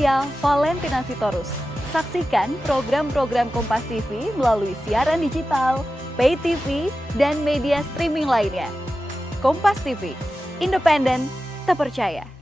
Saya Valentina Sitorus. Saksikan program-program Kompas TV melalui siaran digital, pay TV, dan media streaming lainnya. Kompas TV, independen, terpercaya.